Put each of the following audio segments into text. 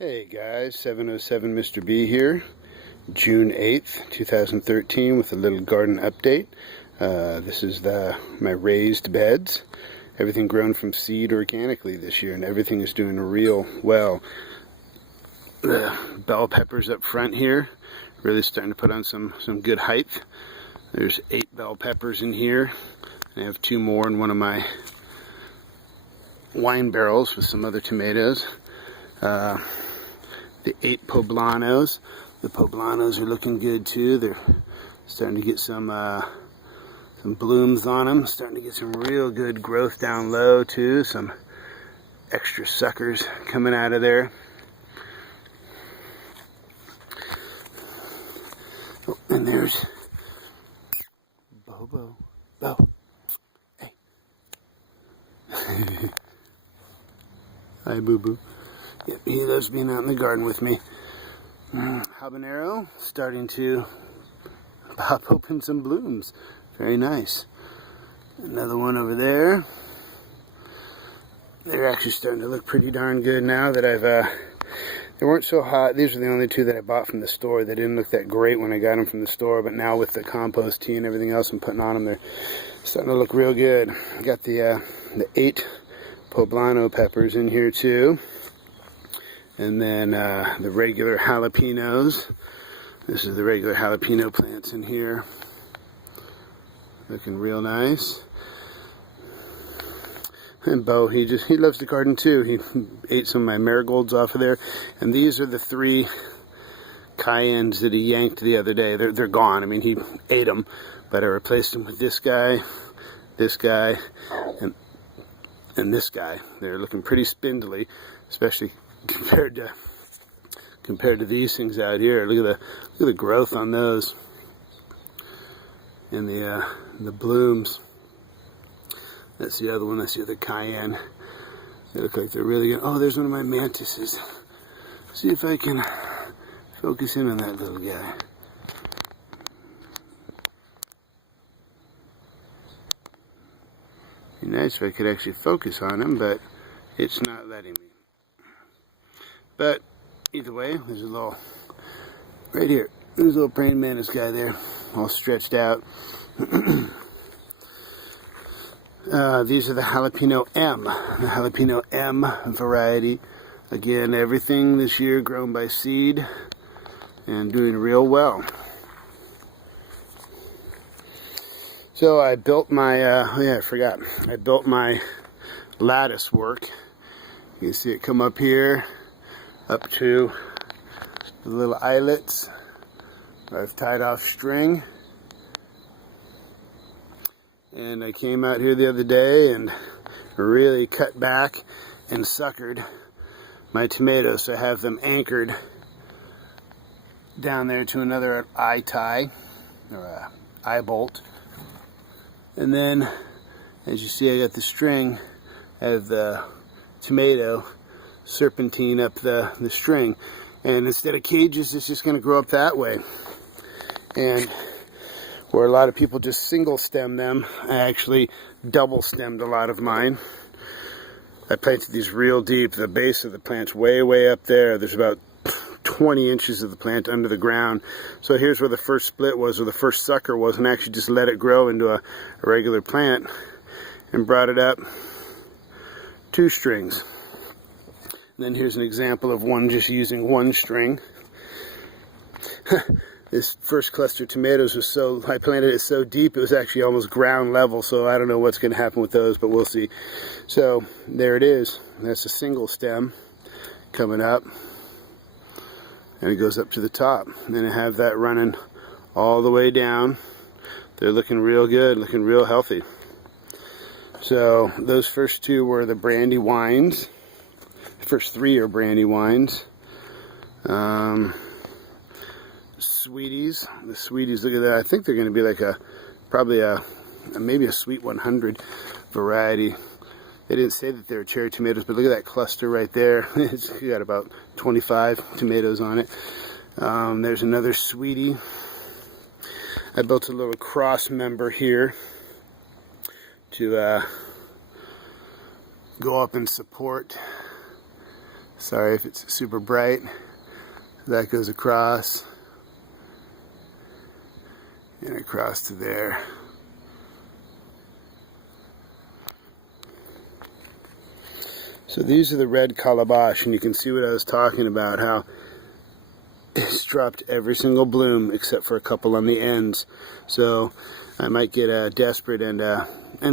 Hey guys, 707 Mr. B here, June 8th, 2013 with a little garden update. This is my raised beds. Everything grown from seed organically this year, and everything is doing real well. The bell peppers up front here, really starting to put on some good height. There's 8 bell peppers in here. I have 2 more in one of my wine barrels with some other tomatoes. The 8 poblanos. The poblanos are looking good too. They're starting to get some blooms on them. Starting to get some real good growth down low too. Some extra suckers coming out of there. Oh, and there's Beau. Hey. Hi, Boo Boo. Yep, he loves being out in the garden with me. Habanero starting to pop open some blooms. Very nice. Another one over there. They're actually starting to look pretty darn good now that they weren't so hot. These are the only 2 that I bought from the store. They didn't look that great when I got them from the store, but now with the compost tea and everything else I'm putting on them, they're starting to look real good. I got the 8 poblano peppers in here too. And then the regular jalapenos. This is the regular jalapeno plants in here. Looking real nice. And Beau, he loves the garden too. He ate some of my marigolds off of there. And these are the 3 cayennes that he yanked the other day. They're gone. I mean, he ate them, but I replaced them with this guy, and this guy. They're looking pretty spindly, especially compared to these things out here. Look at the growth on those, and the blooms. That's the other one. That's the other cayenne. They look like they're really good. Oh, there's one of my mantises. See if I can focus in on that little guy. Be nice if I could actually focus on him, but it's not letting me. But either way, there's a little, right here, there's a little praying mantis guy there, all stretched out. These are the jalapeno M variety. Again, everything this year grown by seed and doing real well. So I built my, I built my lattice work. You can see it come up here, up to the little eyelets. I've tied off string. And I came out here the other day and really cut back and suckered my tomatoes. So I have them anchored down there to another eye tie, or eye bolt. And then, as you see, I got the string. I have the tomato serpentine up the string, and instead of cages, it's just going to grow up that way. And where a lot of people just single stem them, I actually double stemmed a lot of mine. I planted these real deep. The base of the plant's way up there. There's about 20 inches of the plant under the ground. So here's where the first split was, or the first sucker was, and I actually just let it grow into a regular plant and brought it up 2 strings. And then here's an example of one just using 1 string. This first cluster of tomatoes was I planted it so deep it was actually almost ground level, so I don't know what's going to happen with those, but we'll see. So there it is. That's a single stem coming up, and it goes up to the top. And then I have that running all the way down. They're looking real good, looking real healthy. So those first 2 were the brandy wines. The first 3 are brandy wines. Sweeties. The sweeties, look at that. I think they're going to be like maybe a sweet 100 variety. They didn't say that they were cherry tomatoes, but look at that cluster right there. It's got about 25 tomatoes on it. There's another sweetie. I built a little cross member here to go up and support Sorry if it's super bright. That goes across and across to there. So these are the red calabash, and you can see what I was talking about, how it's dropped every single bloom except for a couple on the ends. So I might get desperate, and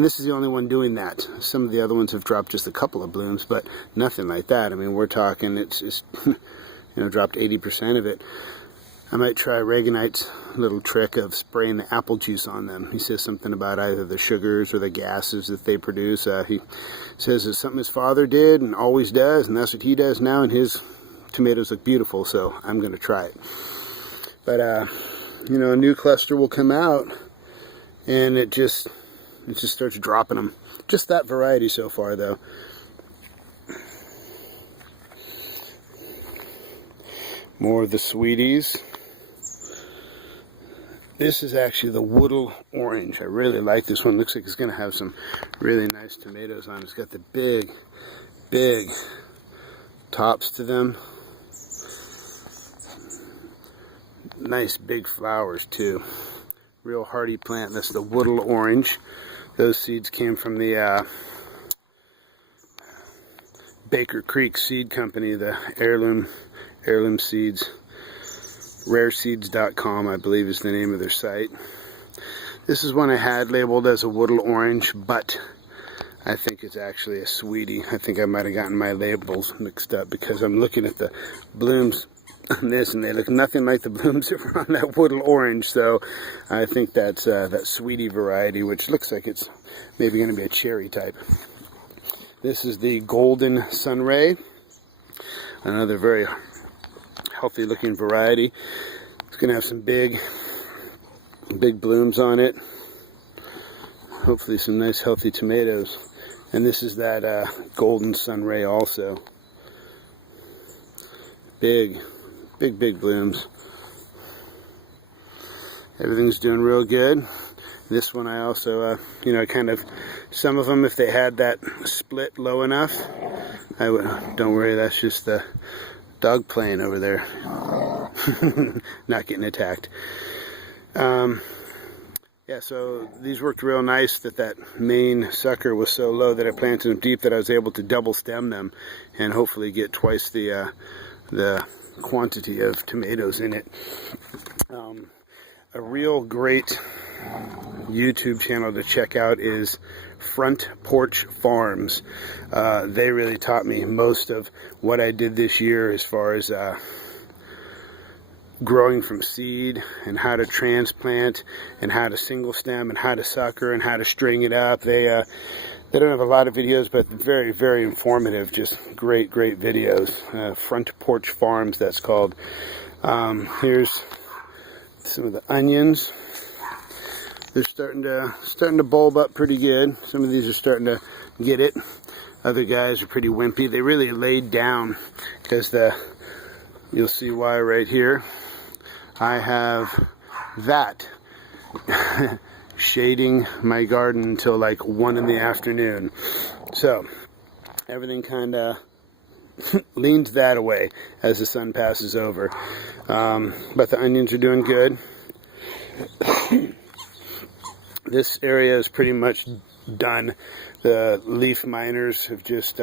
this is the only one doing that. Some of the other ones have dropped just a couple of blooms, but nothing like that. I mean, we're talking it's just dropped 80% of it. I might try Reaganite's little trick of spraying the apple juice on them. He says something about either the sugars or the gases that they produce. He says it's something his father did and always does, and that's what he does now, and his tomatoes look beautiful, so I'm going to try it. But, a new cluster will come out, and it just starts dropping them. Just that variety so far, though. More of the sweeties. This is actually the Woodle Orange. I really like this one. Looks like it's going to have some really nice tomatoes on it. It's got the big, big tops to them. Nice big flowers too. Real hardy plant. That's the Woodle Orange. Those seeds came from the Baker Creek Seed Company, the heirloom seeds. Rareseeds.com, I believe, is the name of their site. This is one I had labeled as a Woodle Orange, but I think it's actually a sweetie. I think I might have gotten my labels mixed up because I'm looking at the blooms on this, and they look nothing like the blooms that were on that Woodle Orange. So I think that's that sweetie variety, which looks like it's maybe going to be a cherry type. This is the Golden Sunray, another very healthy looking variety. It's going to have some big blooms on it. Hopefully some nice healthy tomatoes. And this is that Golden Sunray also. Big blooms. Everything's doing real good. This one I also, kind of, some of them, if they had that split low enough, I would, don't worry, that's just the dog playing over there. Not getting attacked. Yeah, so these worked real nice, that main sucker was so low that I planted them deep that I was able to double stem them and hopefully get twice the quantity of tomatoes in it. A real great YouTube channel to check out is Front Porch Farms. They really taught me most of what I did this year as far as growing from seed and how to transplant and how to single stem and how to sucker and how to string it up. They don't have a lot of videos, but very, very informative. Just great videos. Front Porch Farms, that's called. Here's some of the onions. They're starting to bulb up pretty good. Some of these are starting to get it. Other guys are pretty wimpy. They really laid down because you'll see why right here. I have that shading my garden until like 1 in the afternoon. So everything kind of leans that away as the sun passes over. But the onions are doing good. This area is pretty much done. The leaf miners have just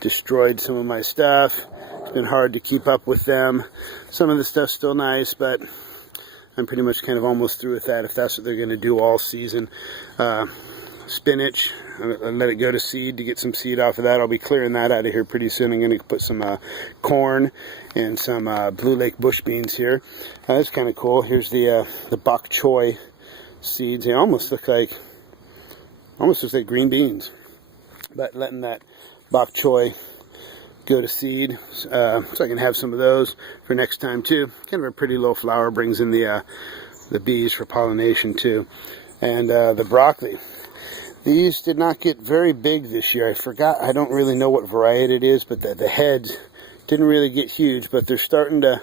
destroyed some of my stuff. It's been hard to keep up with them. Some of the stuff's still nice, but I'm pretty much kind of almost through with that if that's what they're going to do all season. Spinach, I'll let it go to seed to get some seed off of that. I'll be clearing that out of here pretty soon. I'm going to put some corn and some Blue Lake bush beans here. That's kind of cool. Here's the bok choy seeds. They almost look like green beans, but letting that bok choy go to seed so I can have some of those for next time too. Kind of a pretty low flower, brings in the bees for pollination too. And the broccoli, these did not get very big this year. I forgot, I don't really know what variety it is, but the heads didn't really get huge, but they're starting to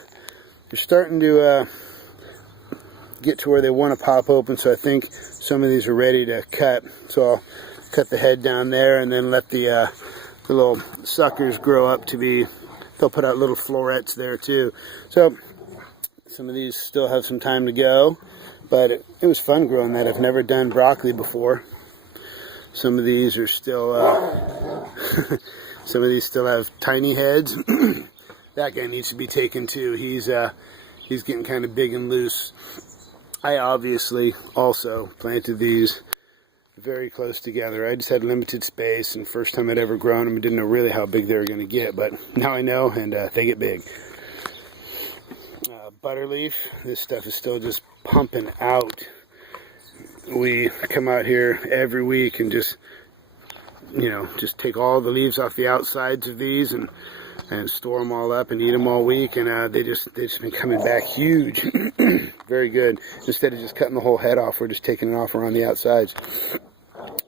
get to where they want to pop open. So I think some of these are ready to cut. So I'll cut the head down there and then let the little suckers grow up to be they'll put out little florets there too. So some of these still have some time to go, but it was fun growing that. I've never done broccoli before. Some of these are still some of these still have tiny heads. That guy needs to be taken too. He's getting kind of big and loose. I obviously also planted these very close together. I just had limited space, and first time I'd ever grown them, I didn't know really how big they were going to get, but now I know, and they get big. Butterleaf, this stuff is still just pumping out. We come out here every week and just, you know, just take all the leaves off the outsides of these and store them all up and eat them all week, and they just been coming back huge. Very good. Instead of just cutting the whole head off, we're just taking it off around the outsides.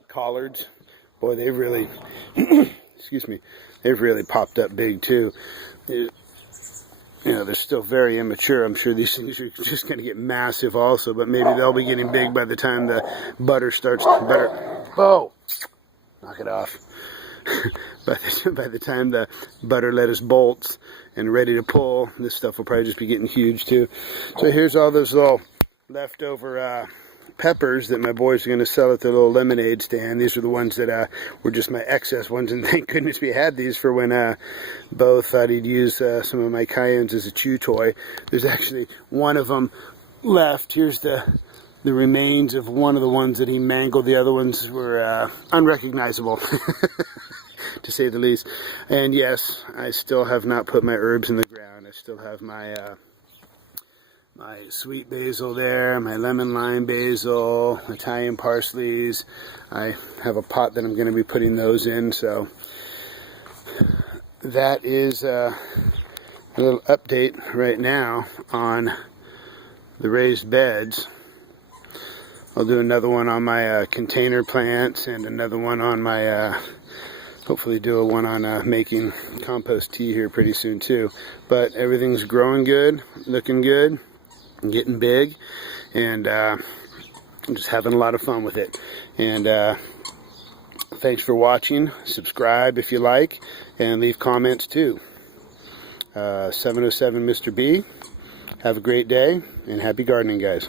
Collards, boy, they've really excuse me, they've really popped up big too. You know, they're still very immature. I'm sure these things are just going to get massive also, but maybe they'll be getting big by the time the butter starts to butter. Beau, knock it off. By the time the butter lettuce bolts and ready to pull, this stuff will probably just be getting huge too. So here's all those little leftover peppers that my boys are going to sell at their little lemonade stand. These are the ones that were just my excess ones, and thank goodness we had these for when Beau thought he'd use some of my cayennes as a chew toy. There's actually one of them left. Here's the remains of one of the ones that he mangled. The other ones were unrecognizable, to say the least. And yes, I still have not put my herbs in the ground. I still have my my sweet basil there, my lemon lime basil, Italian parsleys. I have a pot that I'm going to be putting those in. So that is a little update right now on the raised beds. I'll do another one on my container plants, and another one on my hopefully do one on making compost tea here pretty soon too. But everything's growing good, looking good, getting big, and I'm just having a lot of fun with it. And thanks for watching. Subscribe if you like, and leave comments too. 707 Mr. B. Have a great day, and happy gardening, guys.